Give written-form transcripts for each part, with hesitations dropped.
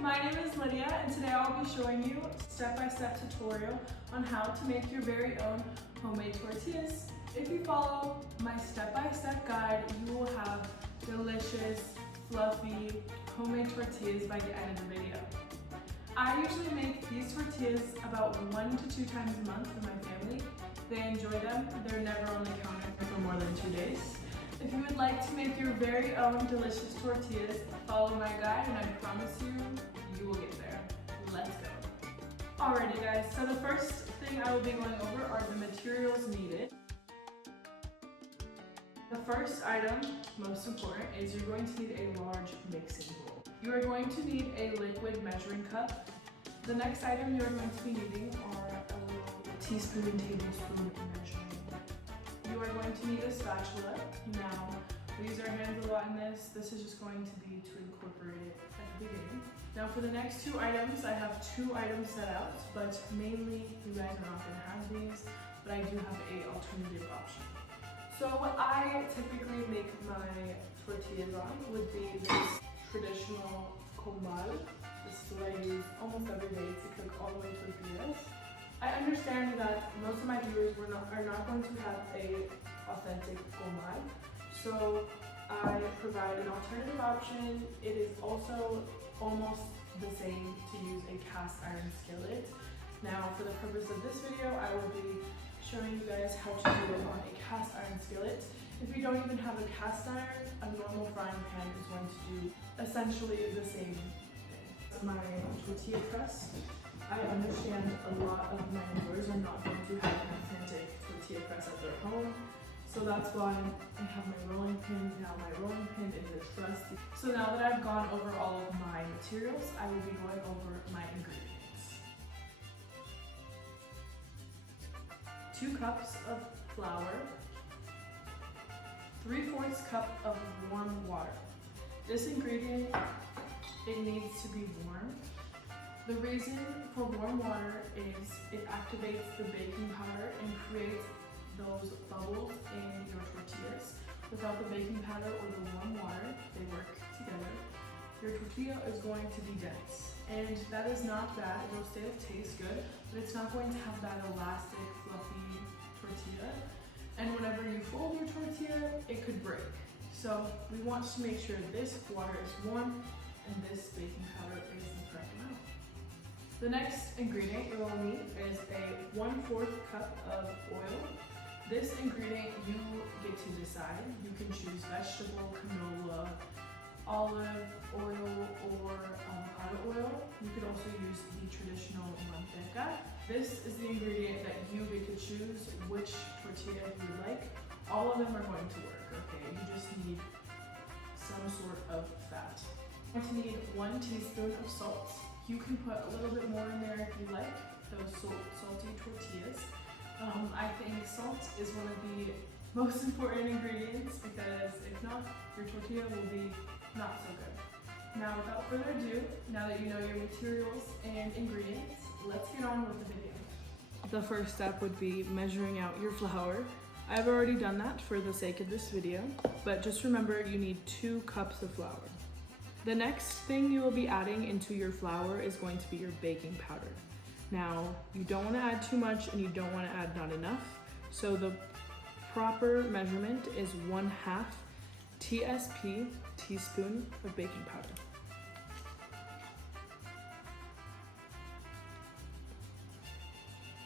my name is Lydia and today I'll be showing you a step-by-step tutorial on how to make your very own homemade tortillas. If you follow my step-by-step guide, you will have delicious, fluffy, homemade tortillas by the end of the video. I usually make these tortillas about 1 to 2 times a month for my family. They enjoy them. They're never on the counter for more than 2 days. If you would like to make your very own delicious tortillas, follow my guide and I promise you, you will get there. Let's go. Alrighty guys, so the first thing I will be going over are the materials needed. The first item, most important, is you're going to need a large mixing bowl. You are going to need a liquid measuring cup. The next item you're going to be needing are a little teaspoon and tablespoon measuring. You are going to need a spatula. Now, we use our hands a lot in this. This is just going to be to incorporate it at the beginning. Now for the next 2 items, I have 2 items set out, but mainly you guys are not going to have these, but I do have an alternative option. So what I typically make my tortillas on would be this traditional comal. This is what I use almost every day to cook all the way tortillas. I understand that most of my viewers are not going to have a authentic comal, so I provide an alternative option. It is also almost the same to use a cast iron skillet. Now for the purpose of this video, I will be showing you guys how to do it on a cast iron skillet. If you don't even have a cast iron, a normal frying pan is going to do essentially the same thing. My tortilla press. I understand a lot of my viewers are not going to have an authentic tortilla press at their home, so that's why I have my rolling pin. Now my rolling pin is a trusty. So now that I've gone over all of my materials, I will be going over my ingredients. 2 cups of flour, 3/4 cup of warm water. This ingredient, it needs to be warm. The reason for warm water is it activates the baking powder and creates those bubbles in your tortillas. Without the baking powder or the warm water, they work together. Your tortilla is going to be dense, and that is not bad. It'll still taste good, but it's not going to have that elastic, fluffy tortilla. And whenever you fold your tortilla, it could break. So we want to make sure this water is warm and this baking powder is the correct amount. The next ingredient you will need is a 1/4 cup of oil. This ingredient you get to decide. You can choose vegetable, canola, olive oil, or avocado oil. You could also use the traditional manteca. This is the ingredient that you get to choose which tortilla you like. All of them are going to work, okay? You just need some sort of fat. You're going to need 1 teaspoon of salt. You can put a little bit more in there if you like, those salty tortillas. I think salt is one of the most important ingredients because if not, your tortilla will be not so good. Now without further ado, now that you know your materials and ingredients, let's get on with the video. The first step would be measuring out your flour. I've already done that for the sake of this video, but just remember you need 2 cups of flour. The next thing you will be adding into your flour is going to be your baking powder. Now, you don't want to add too much and you don't want to add not enough. So the proper measurement is 1/2 teaspoon of baking powder.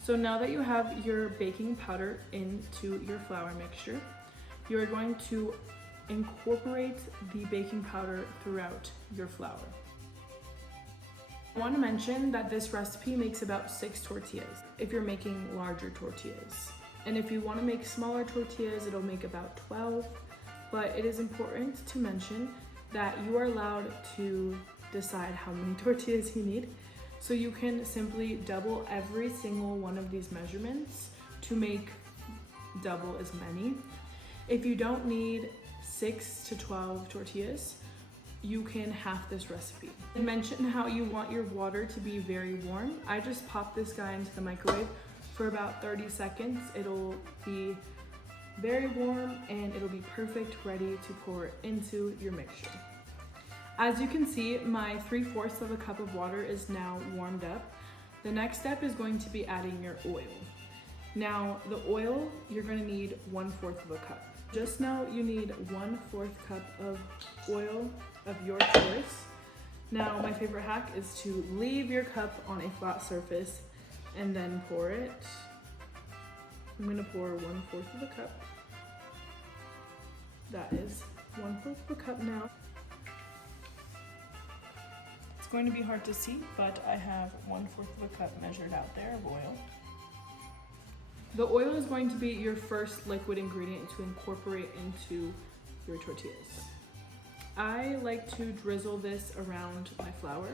So now that you have your baking powder into your flour mixture, you are going to incorporate the baking powder throughout your flour. I want to mention that this recipe makes about 6 tortillas if you're making larger tortillas. And if you want to make smaller tortillas, it'll make about 12. But it is important to mention that you are allowed to decide how many tortillas you need. So you can simply double every single one of these measurements to make double as many. If you don't need 6 to 12 tortillas, you can half this recipe. And mention how you want your water to be very warm. I just pop this guy into the microwave for about 30 seconds. It'll be very warm and it'll be perfect, ready to pour into your mixture. As you can see, my 3/4 of a cup of water is now warmed up. The next step is going to be adding your oil. Now, the oil, you're gonna need 1/4 of a cup. Just know you need 1/4 cup of oil of your choice. Now, my favorite hack is to leave your cup on a flat surface and then pour it. I'm gonna pour 1/4 of a cup. That is 1/4 of a cup now. It's going to be hard to see, but I have 1/4 of a cup measured out there of oil. The oil is going to be your first liquid ingredient to incorporate into your tortillas. I like to drizzle this around my flour.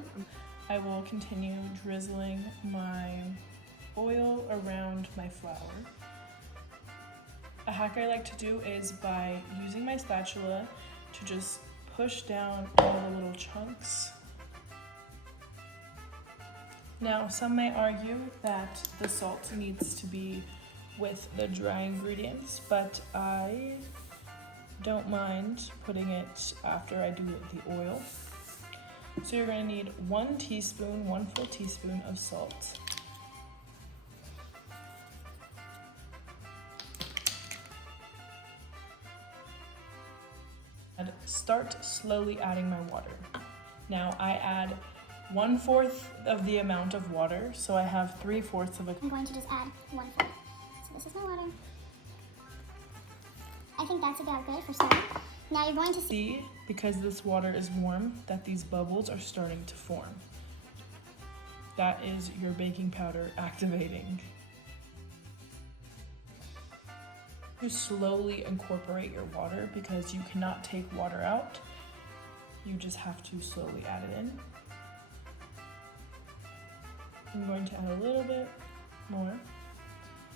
I will continue drizzling my oil around my flour. A hack I like to do is by using my spatula to just push down all the little chunks. Now, some may argue that the salt needs to be with the dry ingredients, but I don't mind putting it after I do the oil. So you're going to need 1 teaspoon, 1 full teaspoon of salt. And start slowly adding my water. Now I add 1/4 of the amount of water, so I have 3/4 of a. I'm going to just add 1/4. So this is my water. I think that's about good for starting. Now you're going to see, because this water is warm, that these bubbles are starting to form. That is your baking powder activating. You slowly incorporate your water because you cannot take water out. You just have to slowly add it in. I'm going to add a little bit more.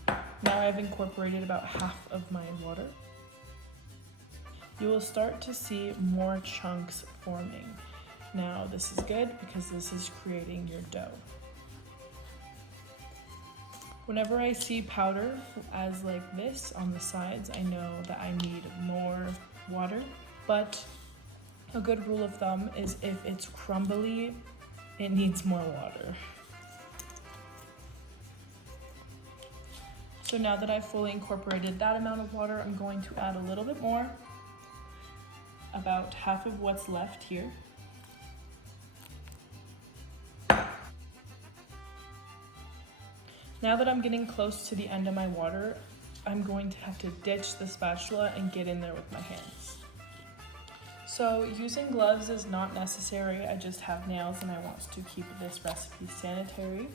Now I've incorporated about half of my water. You will start to see more chunks forming. Now this is good because this is creating your dough. Whenever I see powder as like this on the sides, I know that I need more water, but a good rule of thumb is if it's crumbly, it needs more water. So now that I've fully incorporated that amount of water, I'm going to add a little bit more, about half of what's left here. Now that I'm getting close to the end of my water, I'm going to have to ditch the spatula and get in there with my hands. So using gloves is not necessary, I just have nails and I want to keep this recipe sanitary.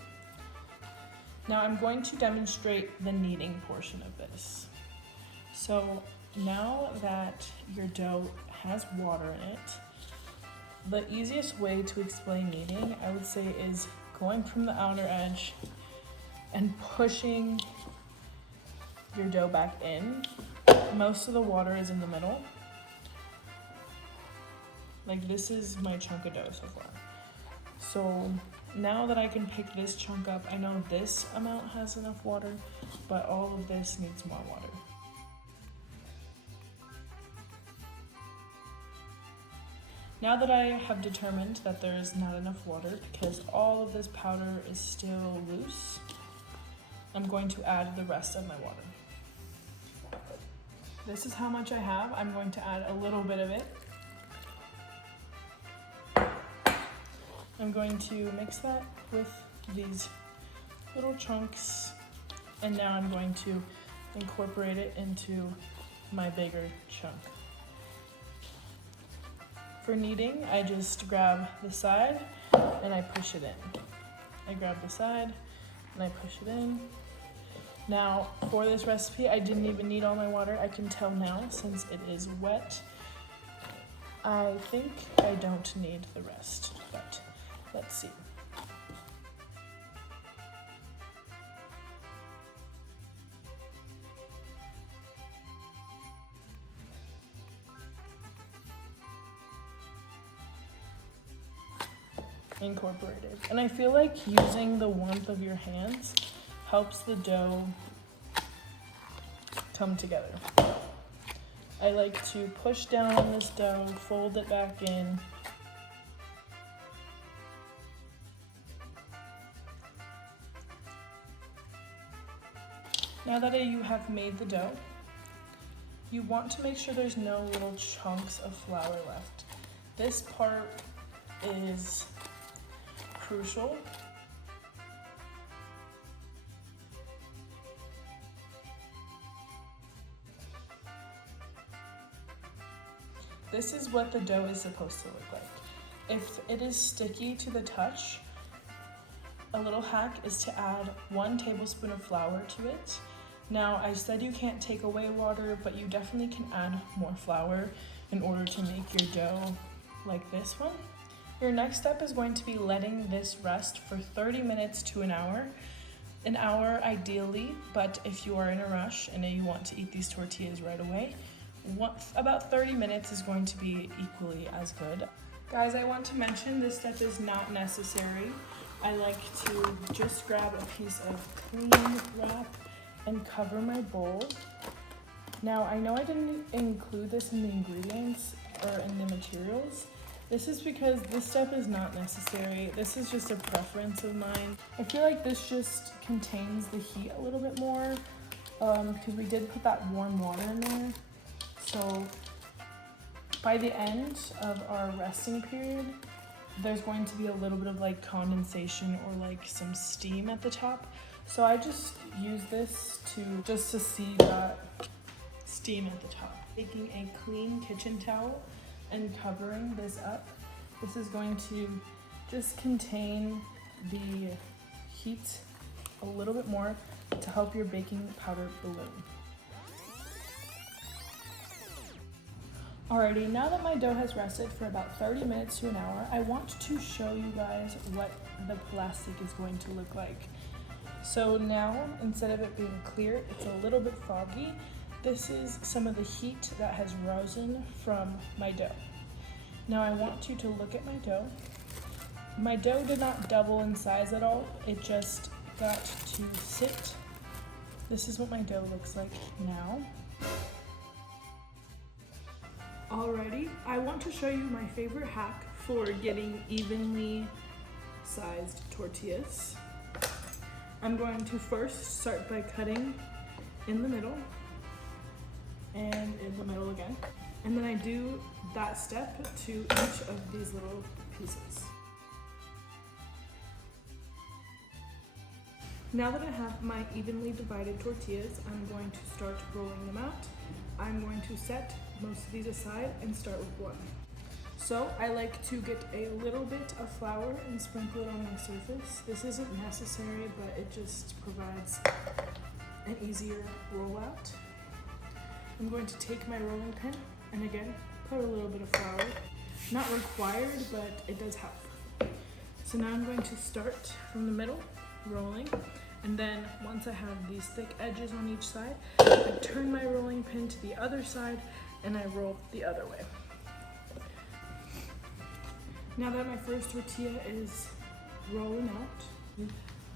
Now I'm going to demonstrate the kneading portion of this. So now that your dough has water in it, the easiest way to explain kneading, I would say, is going from the outer edge and pushing your dough back in. Most of the water is in the middle. Like, this is my chunk of dough so far. So now that I can pick this chunk up, I know this amount has enough water, but all of this needs more water. Now that I have determined that there is not enough water because all of this powder is still loose, I'm going to add the rest of my water. This is how much I have. I'm going to add a little bit of it. I'm going to mix that with these little chunks, and now I'm going to incorporate it into my bigger chunk. For kneading, I just grab the side and I push it in. I grab the side and I push it in. Now, for this recipe, I didn't even need all my water. I can tell now, since it is wet, I think I don't need the rest, but let's see. Incorporated. And I feel like using the warmth of your hands helps the dough come together. I like to push down on this dough, fold it back in, Now that you have made the dough, you want to make sure there's no little chunks of flour left. This part is crucial. This is what the dough is supposed to look like. If it is sticky to the touch, a little hack is to add 1 tablespoon of flour to it. Now, I said you can't take away water, but you definitely can add more flour in order to make your dough like this one. Your next step is going to be letting this rest for 30 minutes to an hour. An hour ideally, but if you are in a rush and you want to eat these tortillas right away, about 30 minutes is going to be equally as good. Guys, I want to mention this step is not necessary. I like to just grab a piece of clean wrap and cover my bowl. Now, I know I didn't include this in the ingredients or in the materials. This is because this step is not necessary. This is just a preference of mine. I feel like this just contains the heat a little bit more because we did put that warm water in there. So by the end of our resting period, there's going to be a little bit of like condensation or like some steam at the top. So I just use this to see that steam at the top. Taking a clean kitchen towel and covering this up. This is going to just contain the heat a little bit more to help your baking powder balloon. Alrighty, now that my dough has rested for about 30 minutes to an hour, I want to show you guys what the plastic is going to look like. So now, instead of it being clear, it's a little bit foggy. This is some of the heat that has risen from my dough. Now I want you to look at my dough. My dough did not double in size at all. It just got to sit. This is what my dough looks like now. Alrighty, I want to show you my favorite hack for getting evenly sized tortillas. I'm going to first start by cutting in the middle and in the middle again. And then I do that step to each of these little pieces. Now that I have my evenly divided tortillas, I'm going to start rolling them out. I'm going to set most of these aside and start with one. So I like to get a little bit of flour and sprinkle it on my surface. This isn't necessary, but it just provides an easier rollout. I'm going to take my rolling pin and again, put a little bit of flour. Not required, but it does help. So now I'm going to start from the middle, rolling. And then once I have these thick edges on each side, I turn my rolling pin to the other side and I roll the other way. Now that my first tortilla is rolling out,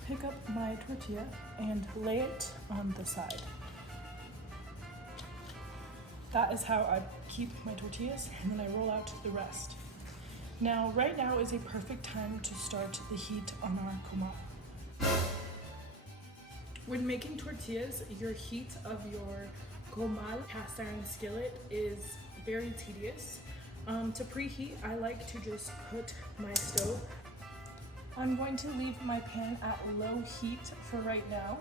pick up my tortilla and lay it on the side. That is how I keep my tortillas, and then I roll out the rest. Now, right now is a perfect time to start the heat on our comal. When making tortillas, your heat of your comal cast iron skillet is very tedious. To preheat, I like to just put my stove. I'm going to leave my pan at low heat for right now.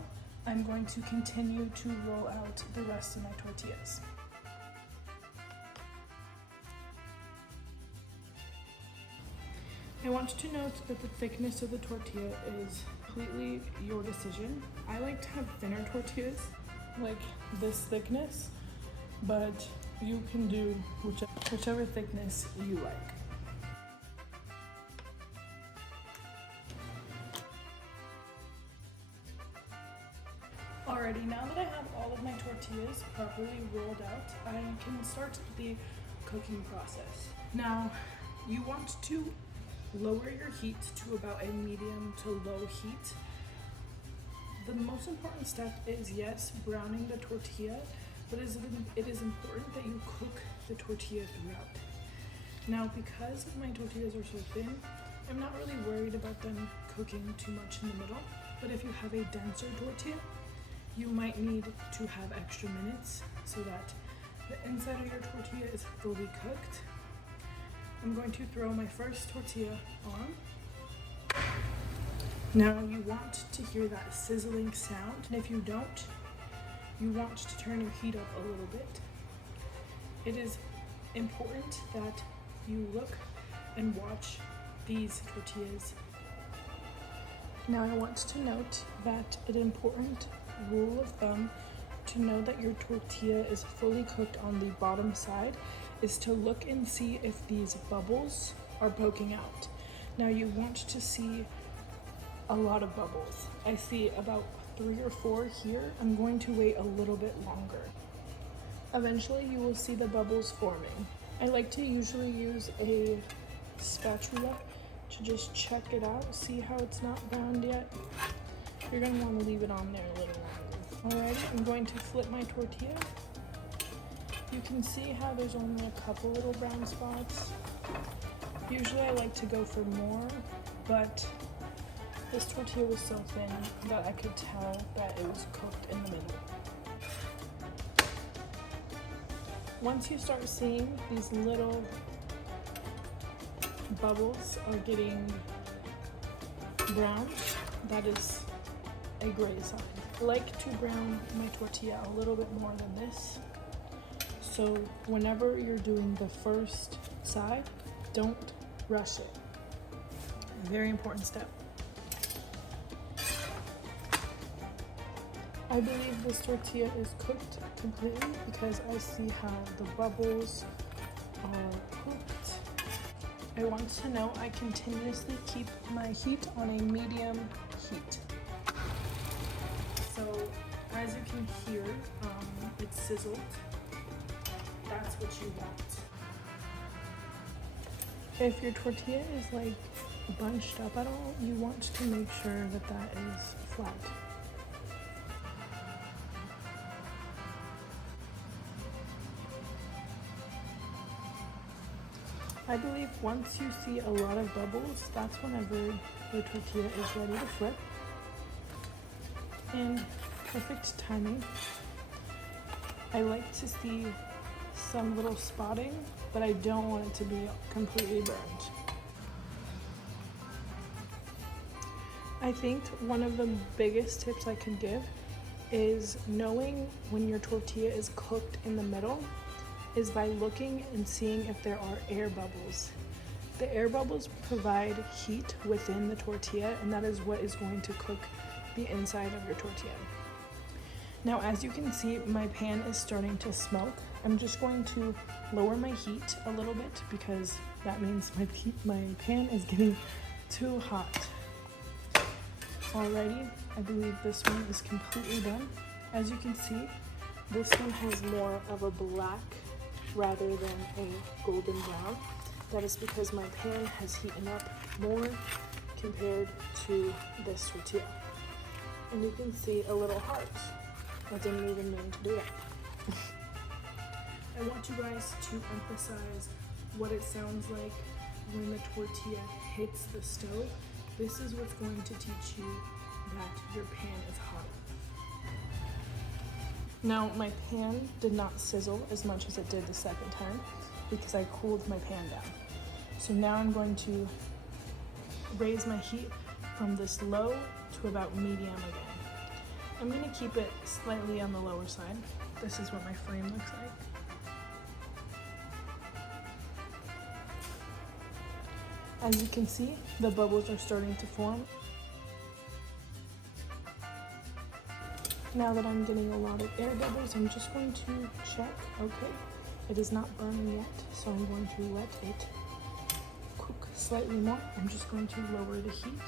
I'm going to continue to roll out the rest of my tortillas. I want you to note that the thickness of the tortilla is completely your decision. I like to have thinner tortillas, like this thickness, but you can do whichever thickness you like. Alrighty, now that I have all of my tortillas properly rolled out, I can start the cooking process. Now, you want to lower your heat to about a medium to low heat. The most important step is, yes, browning the tortilla, but it is important that you cook the tortilla throughout. Now, because my tortillas are so thin, I'm not really worried about them cooking too much in the middle, but if you have a denser tortilla, you might need to have extra minutes so that the inside of your tortilla is fully cooked. I'm going to throw my first tortilla on. Now you want to hear that sizzling sound, and if you don't, you want to turn your heat up a little bit. It is important that you look and watch these tortillas. Now I want to note that an important rule of thumb to know that your tortilla is fully cooked on the bottom side is to look and see if these bubbles are poking out. Now you want to see a lot of bubbles. I see about 3 or 4 here. I'm going to wait a little bit longer. Eventually you will see the bubbles forming. I like to usually use a spatula to just check it out, see how it's not browned yet. You're going to want to leave it on there a little longer. Alrighty, I'm going to flip my tortilla. You can see how there's only a couple little brown spots. Usually I like to go for more, but this tortilla was so thin that I could tell that it was cooked in the middle. Once you start seeing these little bubbles are getting brown, that is a great sign. I like to brown my tortilla a little bit more than this. So whenever you're doing the first side, don't rush it. Very important step. I believe this tortilla is cooked completely because I see how the bubbles are cooked. I want to know I continuously keep my heat on a medium heat. So as you can hear, it's sizzled. That's what you want. If your tortilla is like bunched up at all, you want to make sure that that is flat. I believe once you see a lot of bubbles, that's whenever the tortilla is ready to flip. And perfect timing. I like to see some little spotting, but I don't want it to be completely burned. I think one of the biggest tips I could give is knowing when your tortilla is cooked in the middle is by looking and seeing if there are air bubbles. The air bubbles provide heat within the tortilla, and that is what is going to cook the inside of your tortilla. Now, as you can see, my pan is starting to smoke. I'm just going to lower my heat a little bit because that means my pan is getting too hot. Alrighty, I believe this one is completely done. As you can see, this one has more of a black rather than a golden brown. That is because my pan has heated up more compared to this tortilla. And you can see a little heart. I didn't even mean to do that. I want you guys to emphasize what it sounds like when the tortilla hits the stove. This is what's going to teach you that your pan is hot. Now, my pan did not sizzle as much as it did the second time because I cooled my pan down. So now I'm going to raise my heat from this low to about medium again. I'm going to keep it slightly on the lower side. This is what my frame looks like. As you can see, the bubbles are starting to form. Now that I'm getting a lot of air bubbles, I'm just going to check. Okay, it is not burning yet, so I'm going to let it cook slightly more. I'm just going to lower the heat.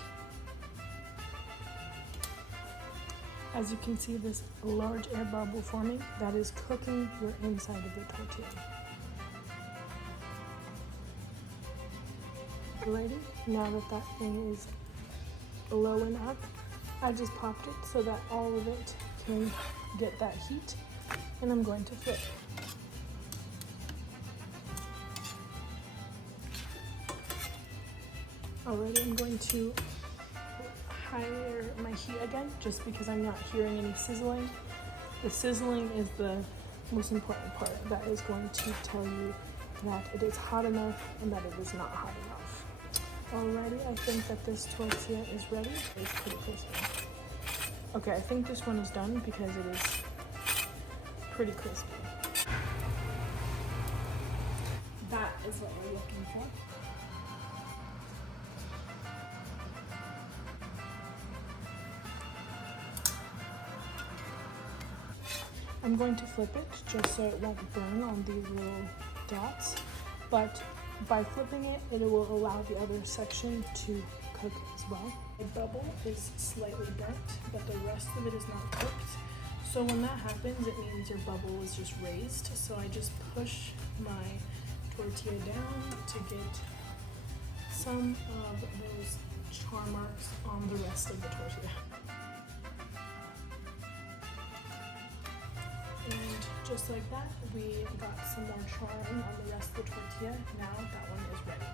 As you can see, this large air bubble forming, that is cooking your inside of the tortilla. Alrighty, now that that thing is low and up, I just popped it so that all of it can get that heat, and I'm going to flip. Alrighty, I'm going to higher my heat again, just because I'm not hearing any sizzling. The sizzling is the most important part. That is going to tell you that it is hot enough and that it is not hot enough. Alrighty, I think that this tortilla is ready. It's pretty crispy. Okay, I think this one is done because it is pretty crispy. That is what we're looking for. I'm going to flip it just so it won't burn on these little dots, but by flipping it, it will allow the other section to cook as well. The bubble is slightly burnt, but the rest of it is not cooked. So when that happens, it means your bubble is just raised. So I just push my tortilla down to get some of those char marks on the rest of the tortilla. And just like that, we got some more charring on the rest of the tortilla. Now that one is ready.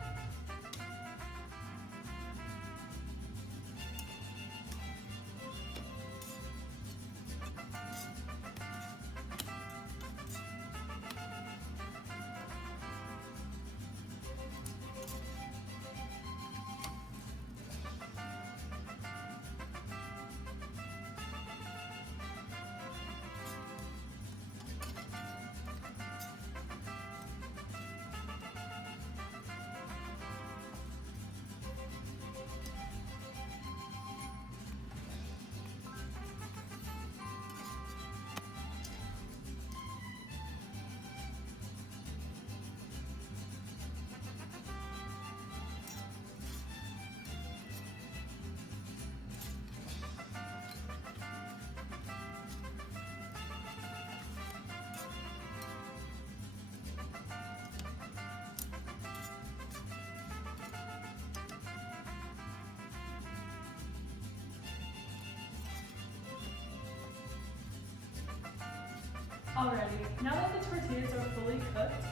Alrighty, now that the tortillas are fully cooked,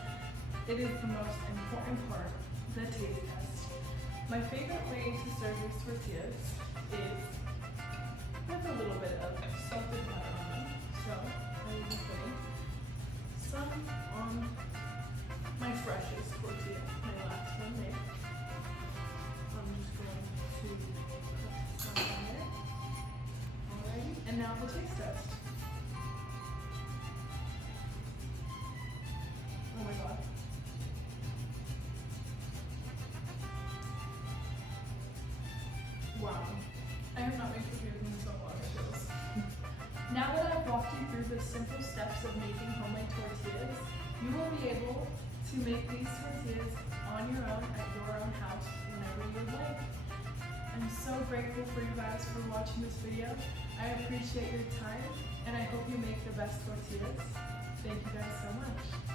it is the most important part, the taste test. My favorite way to serve these tortillas is with a little bit of salted butter on them. So I will be putting some on my freshest tortilla, my last one made. I'm just going to put some on there. Alrighty, and now the taste test. Oh my god. Wow. I have not made tortillas in so long, it feels. Now that I've walked you through the simple steps of making homemade tortillas, you will be able to make these tortillas on your own at your own house whenever you'd like. I'm so grateful for you guys for watching this video. I appreciate your time and I hope you make the best tortillas. Thank you guys so much.